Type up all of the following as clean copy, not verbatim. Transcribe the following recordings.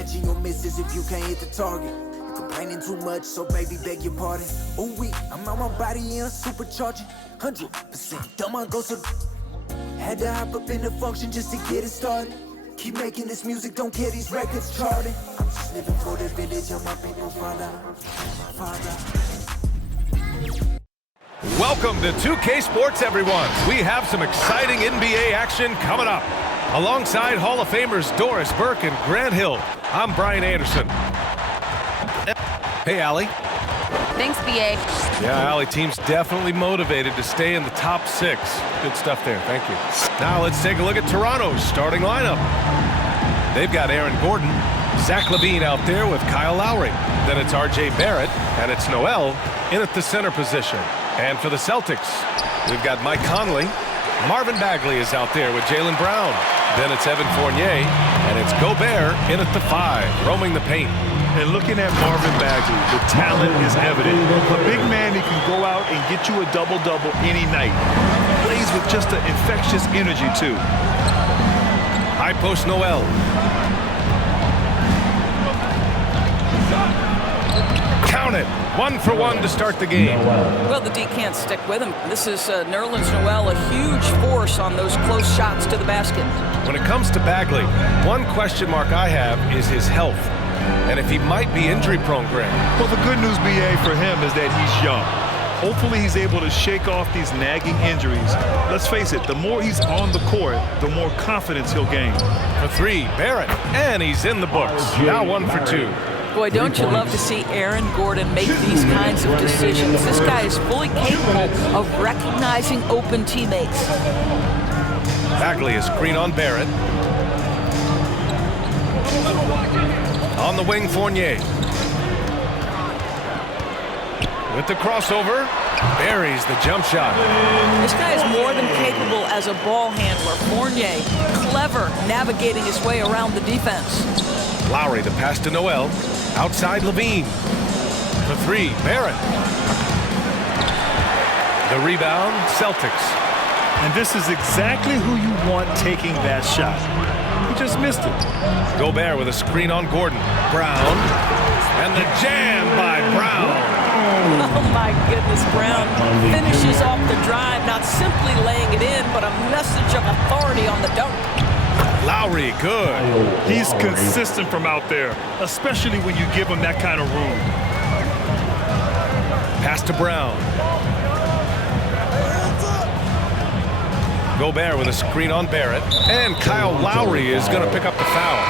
catching your misses if you can't hit the target. You're complaining too much, so baby, beg your pardon. Oh, I'm on my body and supercharging. 100%. Don't mind go so. Had to hop up in the function just to get it started. Keep making this music, don't care these records charting. I'm just living for the village of my people, Father. Welcome to 2K Sports, everyone. We have some exciting NBA action coming up. Alongside Hall of Famers Doris Burke and Grant Hill, I'm Brian Anderson. Hey, Allie. Thanks, BA. Yeah, Allie, team's definitely motivated to stay in the top 6. Good stuff there, thank you. Now let's take a look at Toronto's starting lineup. They've got Aaron Gordon, Zach LaVine out there with Kyle Lowry. Then it's RJ Barrett, and it's Noel in at the center position. And for the Celtics, we've got Mike Conley. Marvin Bagley is out there with Jaylen Brown. Then it's Evan Fournier, and it's Gobert in at the 5, roaming the paint. And looking at Marvin Bagley, the talent is evident. A big man, he can go out and get you a double-double any night. Plays with just an infectious energy, too. High post Noel. Count it. 1 for 1 to start the game. Well, the D can't stick with him. This is Nerlens Noel, a huge force on those close shots to the basket. When it comes to Bagley, one question mark I have is his health. And if he might be injury-prone, Grant. Well, the good news, BA, for him is that he's young. Hopefully he's able to shake off these nagging injuries. Let's face it, the more he's on the court, the more confidence he'll gain. For 3, Barrett, and he's in the books. Now 1 for 2. Boy, don't you love to see Aaron Gordon make these kinds of decisions. This guy is fully capable of recognizing open teammates. Bagley is screen on Barrett. On the wing, Fournier. With the crossover, buries the jump shot. This guy is more than capable as a ball handler. Fournier, clever, navigating his way around the defense. Lowry, the pass to Noel. Outside LaVine. For 3, Barrett. The rebound, Celtics. And this is exactly who you want taking that shot. He just missed it. Gobert with a screen on Gordon. Brown. And the jam by Brown. Oh, my goodness, Brown finishes off the drive, not simply laying it in, but a message of authority on the dunk. Lowry, good. He's consistent from out there, especially when you give him that kind of room. Pass to Brown. Gobert with a screen on Barrett. And Kyle Lowry is going to pick up the foul.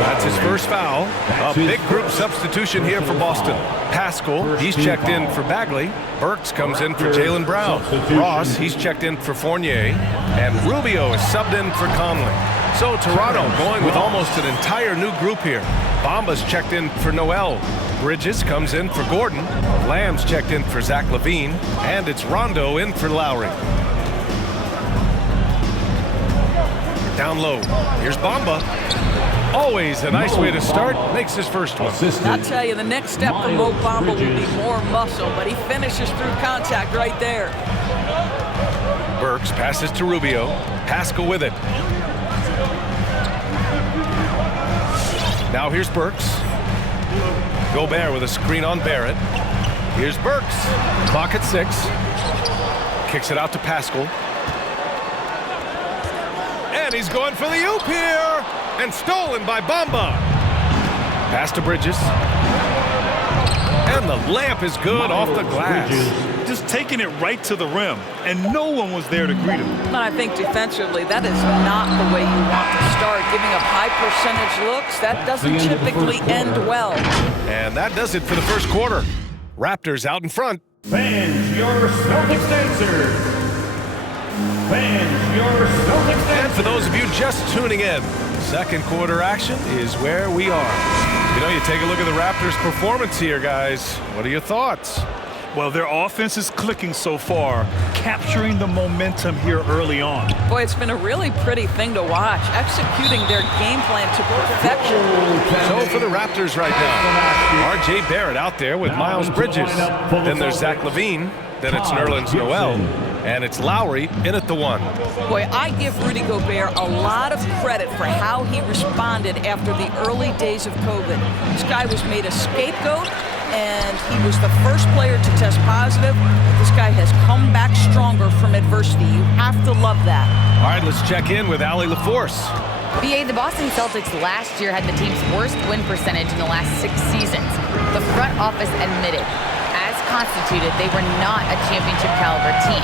That's his first foul. A big group substitution here for Boston. Pascal, he's checked in for Bagley. Burks comes in for Jaylen Brown. Ross, he's checked in for Fournier. And Rubio is subbed in for Conley. So Toronto going with almost an entire new group here. Bamba's checked in for Noel. Bridges comes in for Gordon. Lamb's checked in for Zach LaVine. And it's Rondo in for Lowry. Down low. Here's Bamba. Always a nice way to start. Makes his first one. I'll tell you, the next step for Mo Bamba will be more muscle, but he finishes through contact right there. Burks passes to Rubio. Pascal with it. Now here's Burks. Gobert with a screen on Barrett. Here's Burks. Clock at 6. Kicks it out to Pascal. And he's going for the oop here. And stolen by Bamba. Pass to Bridges. And the layup is good off the glass. Just taking it right to the rim. And no one was there to greet him. And I think defensively, that is not the way you want to start. Giving up high percentage looks, that doesn't typically end well. And that does it for the first quarter. Raptors out in front. Fans, your Celtics dancers. Fans, your Celtics dancers. And for those of you just tuning in, second quarter action is where we are. You know, you take a look at the Raptors' performance here, guys. What are your thoughts? Well, their offense is clicking so far, capturing the momentum here early on. Boy, it's been a really pretty thing to watch, executing their game plan to perfection. So for the Raptors right now, RJ Barrett out there with Miles Bridges. Then there's Zach LaVine. Then it's Nerlens Noel. And it's Lowry in at the 1. Boy, I give Rudy Gobert a lot of credit for how he responded after the early days of COVID. This guy was made a scapegoat, and he was the first player to test positive. This guy has come back stronger from adversity. You have to love that. All right, let's check in with Allie LaForce. BA, the Boston Celtics last year had the team's worst win percentage in the last 6 seasons. The front office admitted, as constituted, they were not a championship caliber team.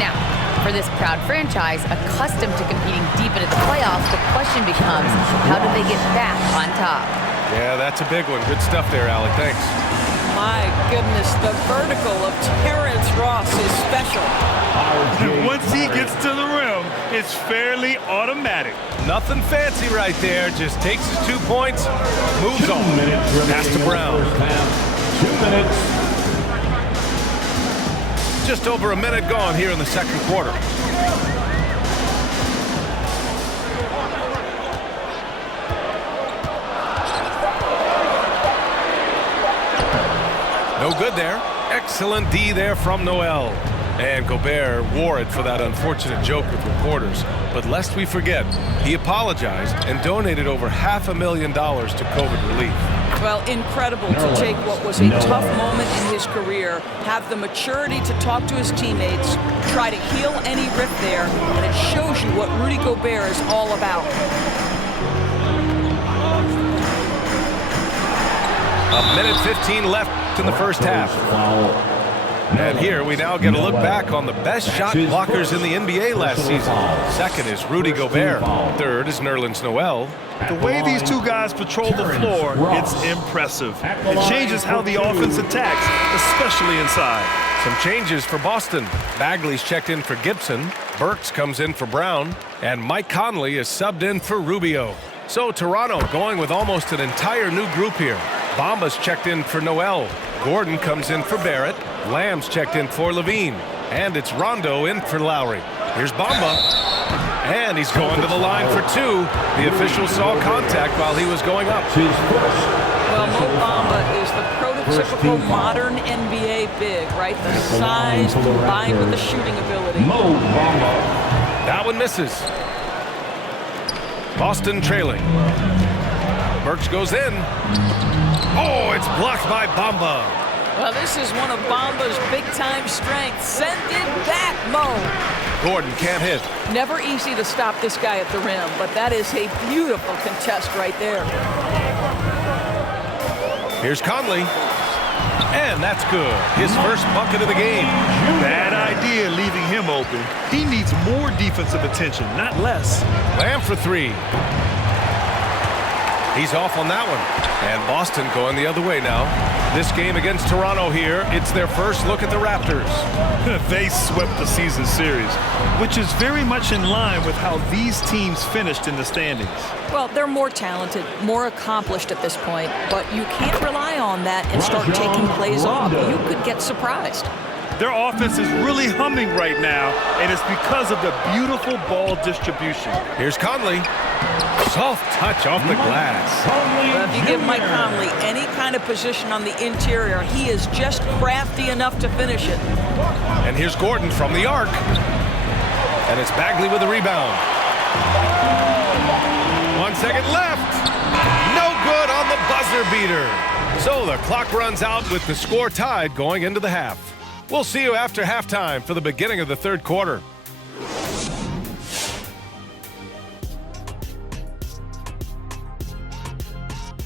Now, for this proud franchise, accustomed to competing deep into the playoffs, the question becomes, how do they get back on top? Yeah, that's a big one. Good stuff there, Allie. Thanks. My goodness, the vertical of Terrence Ross is special. Once he gets to the rim, it's fairly automatic. Nothing fancy right there. Just takes his 2 points, moves on. Pass to Brown. 2 minutes. Just over a minute gone here in the second quarter. No good there. Excellent D there from Noel. And Gobert wore it for that unfortunate joke with reporters. But lest we forget, he apologized and donated over $500,000 to COVID relief. Well, incredible to take what was a tough moment in his career, have the maturity to talk to his teammates, try to heal any rift there, and it shows you what Rudy Gobert is all about. A minute 15 left in the first half. And here we now get a look back on the best shot blockers in the NBA last season. Second is Rudy Gobert. Third is Nerlens Noel. The way these two guys patrol the floor, it's impressive. It changes how the offense attacks, especially inside. Some changes for Boston. Bagley's checked in for Gibson. Burks comes in for Brown. And Mike Conley is subbed in for Rubio. So Toronto going with almost an entire new group here. Bamba's checked in for Noel. Gordon comes in for Barrett. Lamb's checked in for Levine. And it's Rondo in for Lowry. Here's Bamba. And he's going to the line for 2. The official saw contact while he was going up. Well, Mo Bamba is the prototypical modern NBA big, right? The size combined with the shooting ability. That one misses. Boston trailing. Burks goes in. Oh, it's blocked by Bamba. Well, this is one of Bamba's big-time strengths. Send it back, Mo. Gordon can't hit. Never easy to stop this guy at the rim, but that is a beautiful contest right there. Here's Conley. And that's good. His first bucket of the game. Bad idea leaving him open. He needs more defensive attention, not less. Lamb for 3. He's off on that one. And Boston going the other way now. This game against Toronto here, it's their first look at the Raptors. They swept the season series, which is very much in line with how these teams finished in the standings. Well, they're more talented, more accomplished at this point, but you can't rely on that and start taking plays off. You could get surprised. Their offense is really humming right now, and it's because of the beautiful ball distribution. Here's Conley. Soft touch off the glass. Well, if you give Mike Conley any kind of position on the interior, he is just crafty enough to finish it. And here's Gordon from the arc. And it's Bagley with the rebound. 1 second left. No good on the buzzer beater. So the clock runs out with the score tied going into the half. We'll see you after halftime for the beginning of the third quarter.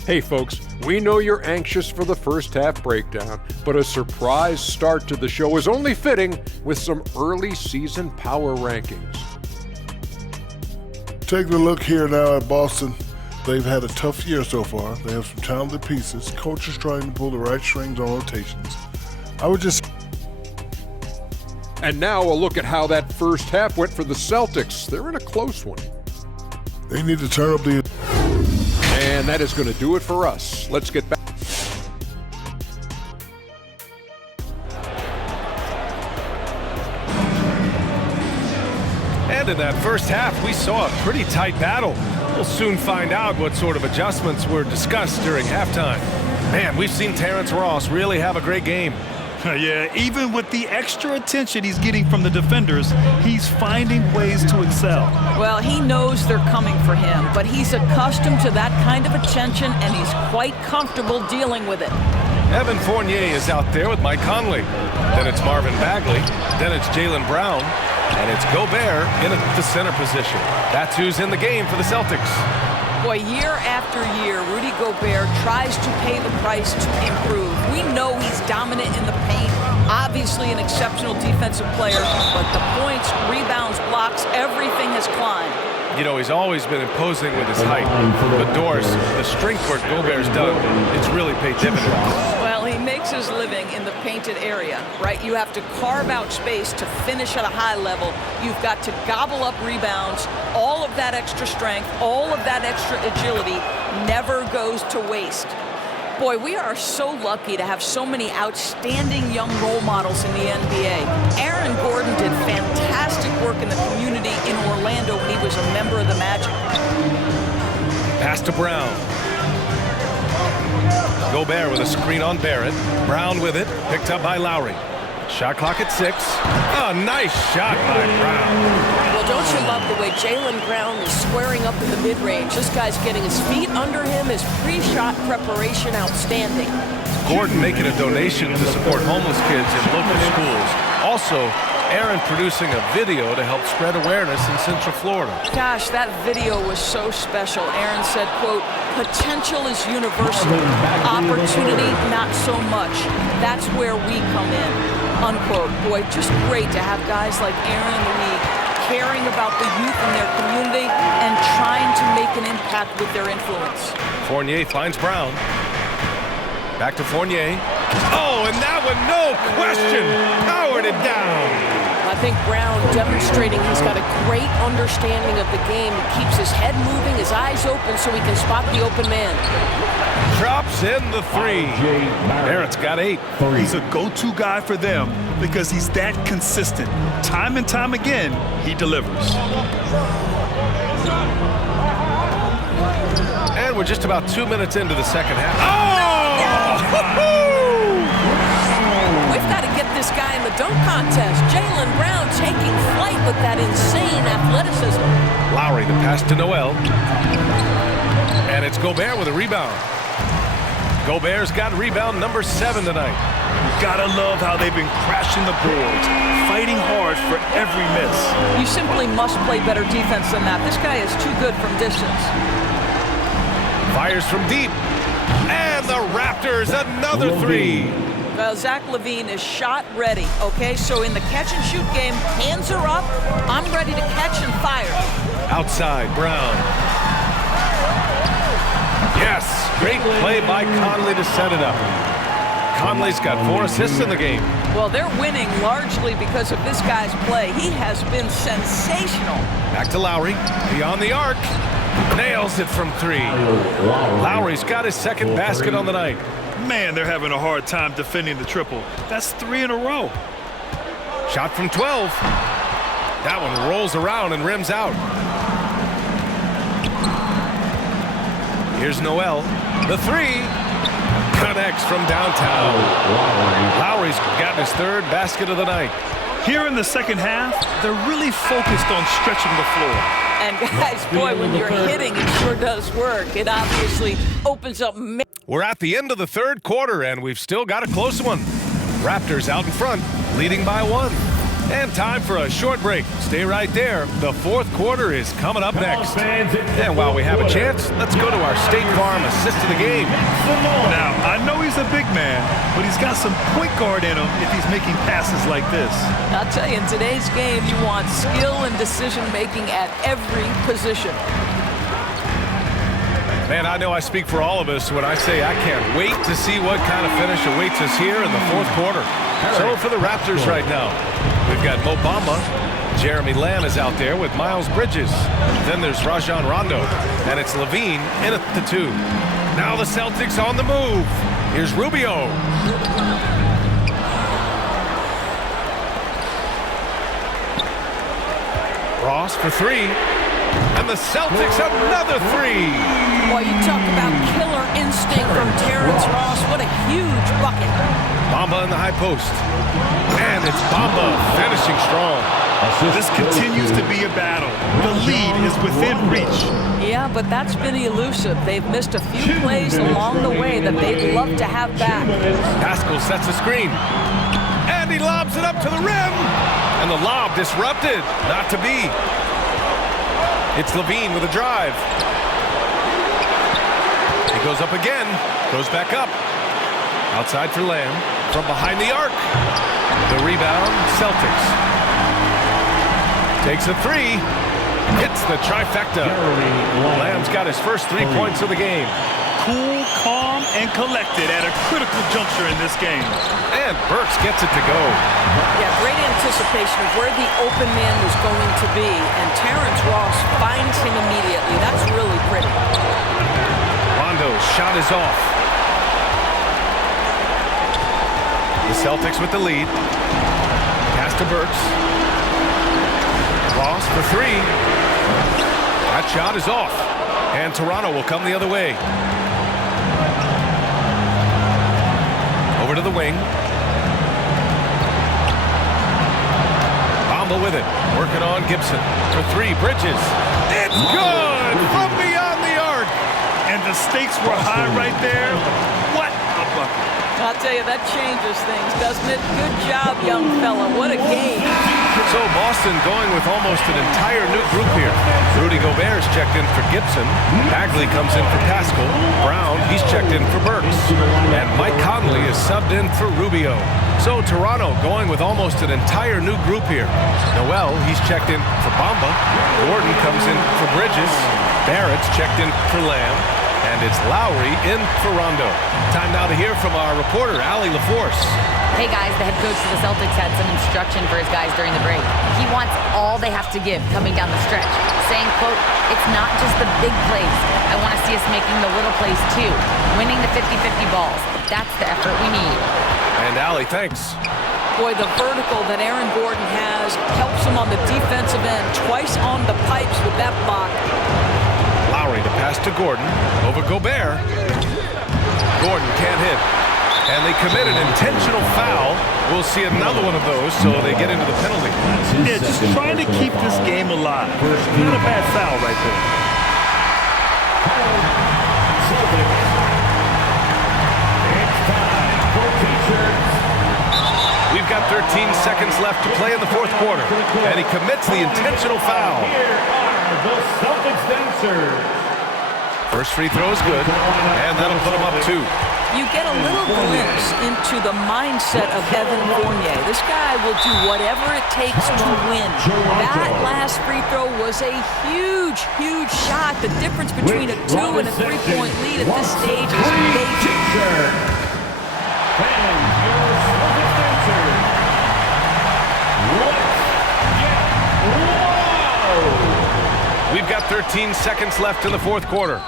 Hey folks, we know you're anxious for the first half breakdown, but a surprise start to the show is only fitting with some early season power rankings. Taking a look here now at Boston, they've had a tough year so far. They have some talented pieces, coaches trying to pull the right strings on rotations. And now a look at how that first half went for the Celtics. They're in a close one. They need to turn up the... And that is going to do it for us. Let's get back. And in that first half, we saw a pretty tight battle. We'll soon find out what sort of adjustments were discussed during halftime. Man, we've seen Terrence Ross really have a great game. Yeah, even with the extra attention he's getting from the defenders, he's finding ways to excel. Well, he knows they're coming for him, but he's accustomed to that kind of attention, and he's quite comfortable dealing with it. Evan Fournier is out there with Mike Conley. Then it's Marvin Bagley. Then it's Jaylen Brown. And it's Gobert in the center position. That's who's in the game for the Celtics. Boy, year after year, Rudy Gobert tries to pay the price to improve. We know he's dominant in the paint, obviously an exceptional defensive player, but the points, rebounds, blocks, everything has climbed. You know, he's always been imposing with his height. But Doris, the strength work Gobert's done, it's really paid dividends. Well, he makes his living in the painted area, right? You have to carve out space to finish at a high level. You've got to gobble up rebounds. All of that extra strength, all of that extra agility never goes to waste. Boy, we are so lucky to have so many outstanding young role models in the NBA. Aaron Gordon did fantastic work in the community in Orlando when he was a member of the Magic. Pass to Brown. Gobert with a screen on Barrett. Brown with it, picked up by Lowry. Shot clock at 6. Oh, nice shot by Brown. Well, don't you love the way Jaylen Brown is squaring up in the mid-range? This guy's getting his feet under him, his pre-shot preparation outstanding. Gordon making a donation to support homeless kids in local schools. Also, Aaron producing a video to help spread awareness in Central Florida. Gosh, that video was so special. Aaron said, quote, "Potential is universal. Opportunity, not so much. That's where we come in." Unquote. Boy, just great to have guys like Aaron in the league caring about the youth in their community and trying to make an impact with their influence. Fournier finds Brown. Back to Fournier. Oh, and that one, no question, powered it down. I think Brown demonstrating he's got a great understanding of the game. He keeps his head moving, his eyes open so he can spot the open man. Drops in the 3. Barrett's got 8. He's a go-to guy for them because he's that consistent. Time and time again, he delivers. And we're just about 2 minutes into the second half. Oh! We've got to get this guy in the dunk contest. Jaylen Brown taking flight with that insane athleticism. Lowry, the pass to Noel. And it's Gobert with a rebound. Gobert's got rebound number 7 tonight. Gotta love how they've been crashing the boards, fighting hard for every miss. You simply must play better defense than that. This guy is too good from distance. Fires from deep. And the Raptors, another 3. Well, Zach LaVine is shot ready, okay? So in the catch-and-shoot game, hands are up. I'm ready to catch and fire. Outside, Brown. Yes, great play by Conley to set it up. Conley's got 4 assists in the game. Well, they're winning largely because of this guy's play. He has been sensational. Back to Lowry, beyond the arc. Nails it from 3. Lowry's got his second basket on the night. Man, they're having a hard time defending the triple. That's 3 in a row. Shot from 12. That one rolls around and rims out. Here's Noel. The 3 connects from downtown. Lowry's got his 3rd basket of the night. Here in the second half, they're really focused on stretching the floor. And guys, boy, when you're hitting, it sure does work. It obviously opens up. We're at the end of the 3rd quarter, and we've still got a close one. Raptors out in front, leading by 1. And time for a short break. Stay right there. The 4th quarter is coming up next. And while we have a chance, let's go to our State Farm assist of the game. Now, I know he's a big man, but he's got some point guard in him if he's making passes like this. I'll tell you, in today's game, you want skill and decision-making at every position. Man, I know I speak for all of us when I say I can't wait to see what kind of finish awaits us here in the 4th quarter. So for the Raptors right now, we've got Mo Bamba. Jeremy Lamb is out there with Miles Bridges. Then there's Rajon Rondo. And it's LaVine in at the 2. Now the Celtics on the move. Here's Rubio. Ross for 3. And the Celtics another 3. Boy, you talk about killer instinct from Terrence Ross. What a huge bucket. Bamba in the high post. And it's Bamba finishing strong. This continues to be a battle. The lead is within reach. Yeah, but that's been elusive. They've missed a few plays along the way that they'd love to have back. Pascal sets a screen. And he lobs it up to the rim. And the lob disrupted. Not to be. It's Levine with a drive. He goes up again. Goes back up. Outside for Lamb. From behind the arc. The rebound, Celtics. Takes a three. Hits the trifecta. Lamb's got his first 3 points of the game. Cool, calm, and collected at a critical juncture in this game. And Burks gets it to go. Yeah, great anticipation of where the open man was going to be. And Terrence Ross finds him immediately. That's really pretty. Rondo's shot is off. The Celtics with the lead. Pass to Burks. Ross for three. That shot is off. And Toronto will come the other way. Over to the wing. Bamba with it. Working on Gibson. For three. Bridges. It's good from beyond the arc. And the stakes were high right there. What a bucket. I'll tell you, that changes things, doesn't it? Good job, young fella. What a game. So Boston going with almost an entire new group here. Rudy Gobert's checked in for Gibson. Bagley comes in for Pascal. Brown, he's checked in for Burks. And Mike Conley is subbed in for Rubio. So Toronto going with almost an entire new group here. Noel, he's checked in for Bamba. Gordon comes in for Bridges. Barrett's checked in for Lamb. And it's Lowry in for Rondo. Time now to hear from our reporter, Allie LaForce. Hey guys, the head coach of the Celtics had some instruction for his guys during the break. He wants all they have to give coming down the stretch, saying, quote, "It's not just the big plays. I want to see us making the little plays too, winning the 50-50 balls. That's the effort we need." And Allie, thanks. Boy, the vertical that Aaron Gordon has helps him on the defensive end, twice on the pipes with that block. Lowry to pass to Gordon. Over Gobert. Gordon can't hit. And they commit an intentional foul. We'll see another one of those, so they get into the penalty. Yeah, just trying to keep this game alive. Not a bad foul right there. We've got 13 seconds left to play in the fourth quarter. And he commits the intentional foul. The Celtics dancers. First free throw is good, and that'll put him up 2. You get a little glimpse into the mindset of Evan Fournier. This guy will do whatever it takes to win. That last free throw was a huge, huge shot. The difference between a 2 and a 3-point lead at this stage is major. We've got 13 seconds left in the fourth quarter.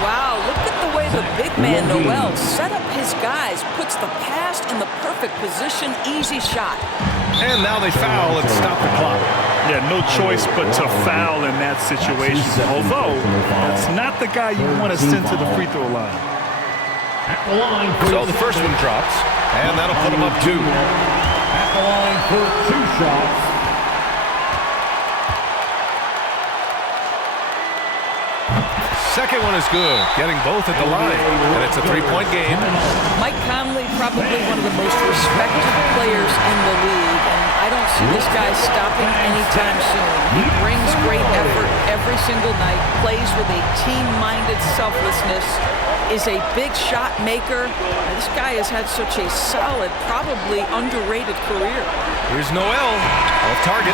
Wow, look at the way the big man, Noel, set up his guys, puts the pass in the perfect position, easy shot. And now they foul and stop the clock. Yeah, no choice but to foul in that situation. Although, that's not the guy you want to send to the free throw line. So the first one drops, and that'll put him up 2. At the line for 2 shots. Second one is good, getting both at the line, and it's a 3-point game. Mike Conley, probably one of the most respected players in the league, and I don't see this guy stopping anytime soon. He brings great effort every single night, plays with a team-minded selflessness, is a big shot maker. And this guy has had such a solid, probably underrated career. Here's Noel, off target.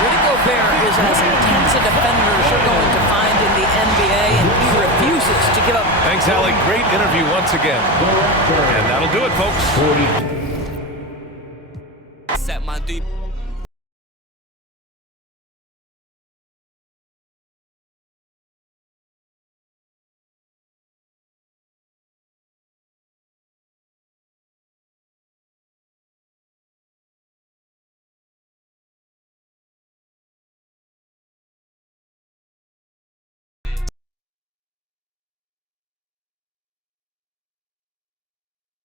Rudy Gobert is as intense a defender as you're going to find in the NBA, and he refuses to give up. Thanks, Allie. Great interview once again. And that'll do it, folks. Set my deep.